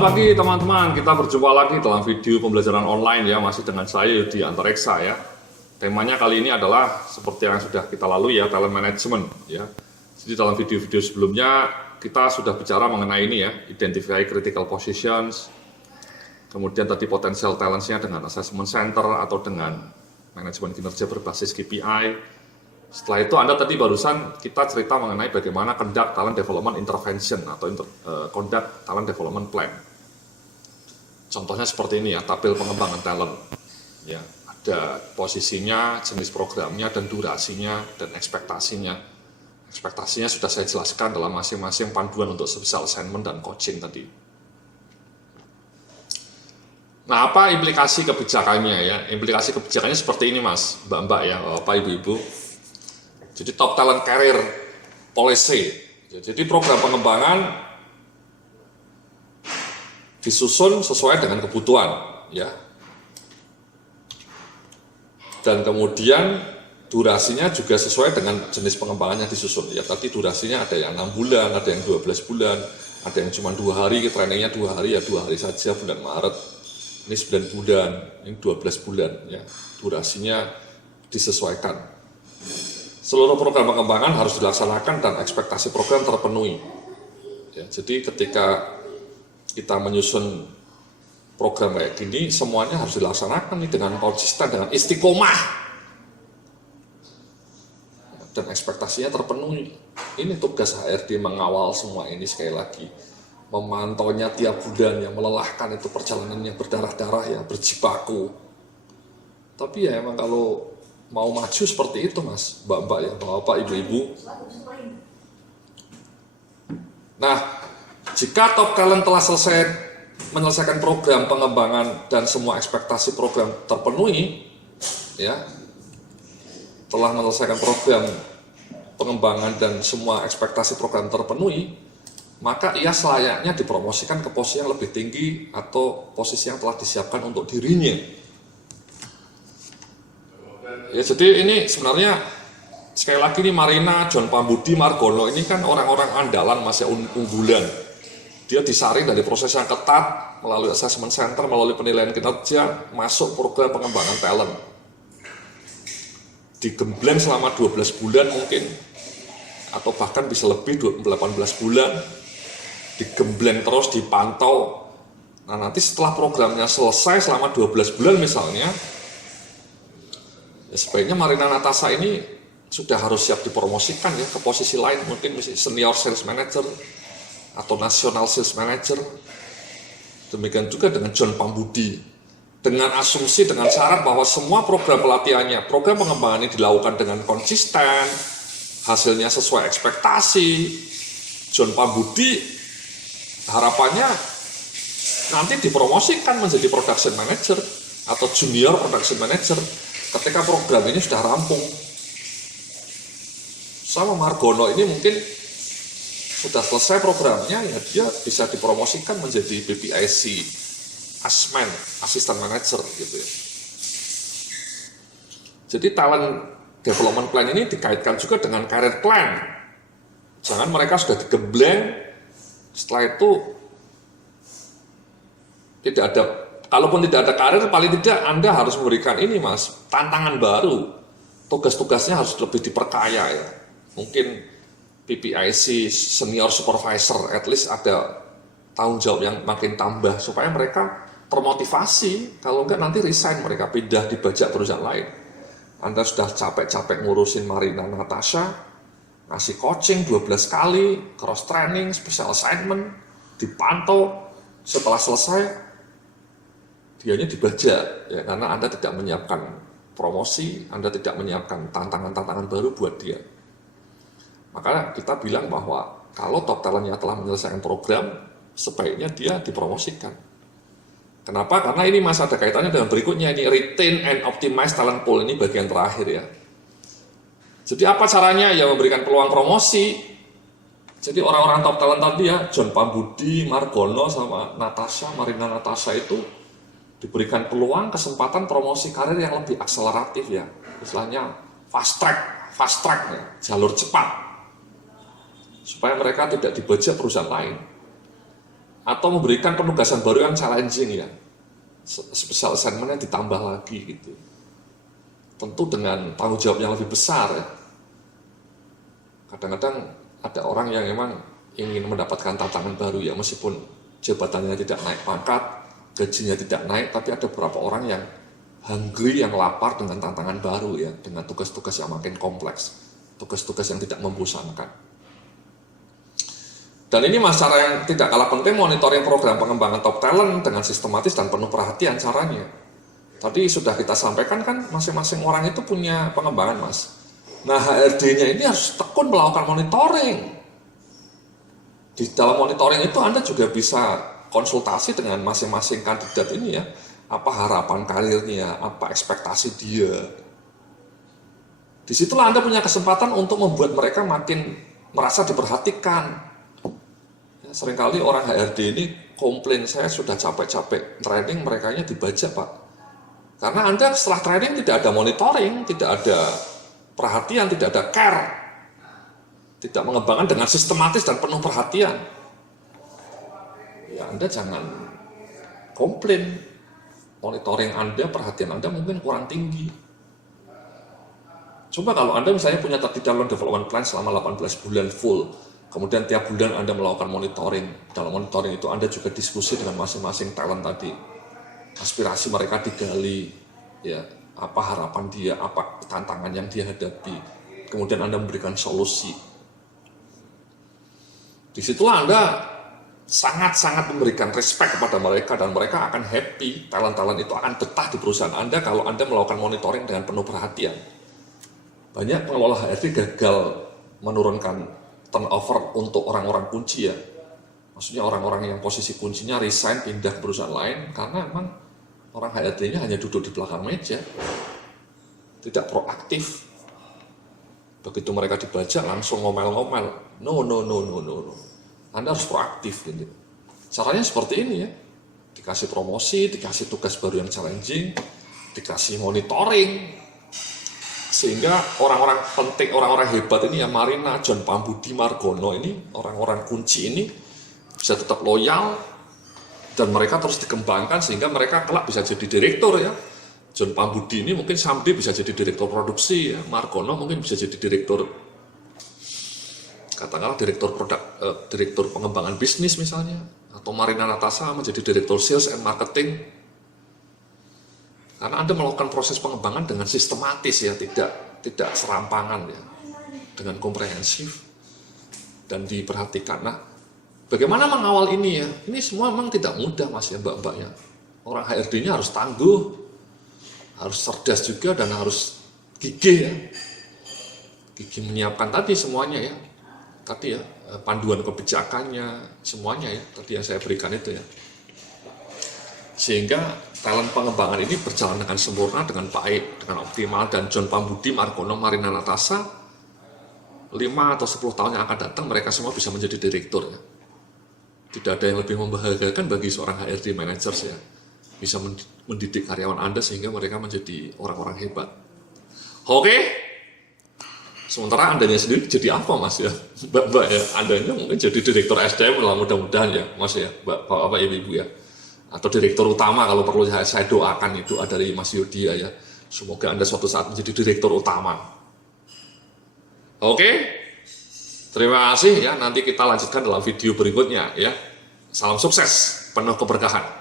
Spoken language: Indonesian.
Selamat pagi teman-teman, kita berjumpa lagi dalam video pembelajaran online ya, masih dengan saya Yudi Antareksa ya. Temanya kali ini adalah seperti yang sudah kita lalui ya, talent management ya. Jadi dalam video-video sebelumnya kita sudah bicara mengenai ini ya, identify critical positions, kemudian tadi potential talents-nya dengan assessment center atau dengan manajemen kinerja berbasis KPI. Setelah itu Anda tadi barusan kita cerita mengenai bagaimana conduct talent development intervention atau conduct talent development plan. Contohnya seperti ini ya, tabel pengembangan talent. Ya, ada posisinya, jenis programnya, dan durasinya, dan ekspektasinya. Ekspektasinya sudah saya jelaskan dalam masing-masing panduan untuk self assignment dan coaching tadi. Nah, apa implikasi kebijakannya ya? Implikasi kebijakannya seperti ini Mas, Mbak-mbak ya, Bapak Ibu-ibu. Jadi top talent career policy. Jadi program pengembangan disusun sesuai dengan kebutuhan, ya. Dan kemudian durasinya juga sesuai dengan jenis pengembangannya disusun. Ya, tadi durasinya ada yang 6 bulan, ada yang 12 bulan, ada yang cuma 2 hari, trainingnya 2 hari ya 2 hari saja bulan Maret. Ini 9 bulan, ini 12 bulan, ya. Durasinya disesuaikan. Seluruh program pengembangan harus dilaksanakan dan ekspektasi program terpenuhi. Ya, jadi ketika kita menyusun program kayak gini, semuanya harus dilaksanakan dengan konsisten, dengan istiqomah. Dan ekspektasinya terpenuhi. Ini tugas HRD mengawal semua ini sekali lagi. Memantaunya tiap bulan, yang melelahkan itu perjalanan yang berdarah-darah ya, berjibaku. Tapi ya emang kalau mau maju seperti itu Mas, Mbak-mbak ya, Bapak, Ibu-ibu. Nah, jika top talent telah selesai menyelesaikan program pengembangan dan semua ekspektasi program terpenuhi, ya, telah menyelesaikan program pengembangan dan semua ekspektasi program terpenuhi, maka ia selayaknya dipromosikan ke posisi yang lebih tinggi atau posisi yang telah disiapkan untuk dirinya. Ya, jadi ini sebenarnya sekali lagi nih Marina, John Pambudi, Margono ini kan orang-orang andalan masih unggulan. Dia disaring dari proses yang ketat melalui assessment center, melalui penilaian kinerja, masuk program pengembangan talent. Digembleng selama 12 bulan mungkin, atau bahkan bisa lebih 18 bulan, digembleng terus, dipantau. Nah, nanti setelah programnya selesai selama 12 bulan misalnya, ya, sebaiknya Marina Natasha ini sudah harus siap dipromosikan ya ke posisi lain, mungkin senior sales manager atau national sales manager. Demikian juga dengan John Pambudi, dengan asumsi, dengan syarat bahwa semua program pelatihannya, program pengembangan ini dilakukan dengan konsisten, hasilnya sesuai ekspektasi. John Pambudi harapannya nanti dipromosikan menjadi production manager atau junior production manager ketika program ini sudah rampung. Sama Margono ini mungkin sudah selesai programnya, ya dia bisa dipromosikan menjadi BPIC ASMAN, Assistant Manager gitu ya. Jadi talent development plan ini dikaitkan juga dengan career plan. Jangan mereka sudah digembleng, setelah itu tidak ada. Kalaupun tidak ada karir, paling tidak Anda harus memberikan ini Mas, tantangan baru. Tugas-tugasnya harus lebih diperkaya ya. Mungkin PPIC senior supervisor, at least ada tanggung jawab yang makin tambah supaya mereka termotivasi. Kalau enggak nanti resign, mereka pindah dibajak perusahaan lain. Anda sudah capek-capek ngurusin Marina Natasha, ngasih coaching 12 kali, cross training, special assignment, dipantau, setelah selesai dianya dibajak ya, karena Anda tidak menyiapkan promosi, Anda tidak menyiapkan tantangan-tantangan baru buat dia. Makanya kita bilang bahwa kalau top talentnya telah menyelesaikan program, sebaiknya dia dipromosikan. Kenapa? Karena ini masih ada kaitannya dengan berikutnya, ini retain and optimize talent pool, ini bagian terakhir ya. Jadi apa caranya? Ya memberikan peluang promosi. Jadi orang-orang top talent tadi ya, John Pambudi, Margono sama Natasha, Marina Natasha itu diberikan peluang kesempatan promosi karir yang lebih akseleratif ya, istilahnya fast track ya, jalur cepat, supaya mereka tidak dibajak perusahaan lain. atau memberikan penugasan baru yang challenging ya, special assignment-nya ditambah lagi gitu. Tentu dengan tanggung jawab yang lebih besar ya. Kadang-kadang ada orang yang memang ingin mendapatkan tantangan baru ya, meskipun jabatannya tidak naik pangkat, gajinya tidak naik, tapi ada beberapa orang yang hungry, yang lapar dengan tantangan baru ya, dengan tugas-tugas yang makin kompleks, tugas-tugas yang tidak membosankan. Dan ini masalah yang tidak kalah penting, monitoring program pengembangan top talent dengan sistematis dan penuh perhatian caranya. Tadi sudah kita sampaikan kan, masing-masing orang itu punya pengembangan, Mas. Nah, HRD-nya ini harus tekun melakukan monitoring. Di dalam monitoring itu Anda juga bisa konsultasi dengan masing-masing kandidat ini ya. Apa harapan karirnya, apa ekspektasi dia. Disitulah Anda punya kesempatan untuk membuat mereka makin merasa diperhatikan. Ya, seringkali orang HRD ini komplain, saya sudah capek-capek training, merekanya dibajak Pak. Karena Anda setelah training tidak ada monitoring, tidak ada perhatian, tidak ada care, tidak mengembangkan dengan sistematis dan penuh perhatian. Ya Anda jangan komplain, monitoring Anda, perhatian Anda mungkin kurang tinggi. Coba kalau Anda misalnya punya talent development plan selama 18 bulan full, kemudian tiap bulan Anda melakukan monitoring. Dalam monitoring itu Anda juga diskusi dengan masing-masing talent tadi. Aspirasi mereka digali, ya, apa harapan dia, apa tantangan yang dia hadapi. Kemudian Anda memberikan solusi. Disitulah Anda sangat-sangat memberikan respect kepada mereka dan mereka akan happy. Talent-talent itu akan betah di perusahaan Anda kalau Anda melakukan monitoring dengan penuh perhatian. Banyak pengelola HRD gagal menurunkan turnover untuk orang-orang kunci ya. Maksudnya orang-orang yang posisi kuncinya resign, pindah ke perusahaan lain karena memang orang HRD-nya hanya duduk di belakang meja, tidak proaktif. Begitu mereka dibaca langsung ngomel-ngomel. No. Anda harus proaktif gitu. Caranya seperti ini ya. Dikasih promosi, dikasih tugas baru yang challenging, dikasih monitoring. Sehingga orang-orang penting, orang-orang hebat ini ya, Marina, John Pambudi, Margono ini, orang-orang kunci ini bisa tetap loyal dan mereka terus dikembangkan sehingga mereka kelak bisa jadi direktur ya. John Pambudi ini mungkin someday bisa jadi direktur produksi ya. Margono mungkin bisa jadi direktur, katakanlah direktur produk, direktur pengembangan bisnis misalnya, atau Marina Natasha menjadi direktur sales and marketing. Karena Anda melakukan proses pengembangan dengan sistematis ya, tidak serampangan ya, dengan komprehensif dan diperhatikan. Nah, bagaimana mengawal ini ya? Ini semua memang tidak mudah Mas ya, Mbak-mbak ya. Orang HRD-nya harus tangguh, harus cerdas juga dan harus gigih ya. Gigih menyiapkan tadi semuanya ya. Tadi ya, panduan kebijakannya, semuanya ya. Tadi yang saya berikan itu ya. Sehingga talent pengembangan ini berjalan dengan sempurna, dengan baik, dengan optimal, dan John Pambudi, Margono, Marina Natasha 5 atau 10 tahun yang akan datang mereka semua bisa menjadi direktur ya. Tidak ada yang lebih membahagiakan bagi seorang HRD manager ya, bisa mendidik karyawan Anda sehingga mereka menjadi orang-orang hebat. Oke, sementara Andanya sendiri jadi apa Mas ya, Mbak ya, Andanya mungkin jadi direktur SDM lah mudah-mudahan ya Mas ya, Bapak Ibu ya, atau direktur utama kalau perlu saya doakan itu dari Mas Yodia ya, semoga Anda suatu saat menjadi direktur utama. Oke, terima kasih ya, nanti kita lanjutkan dalam video berikutnya ya. Salam sukses, penuh keberkahan.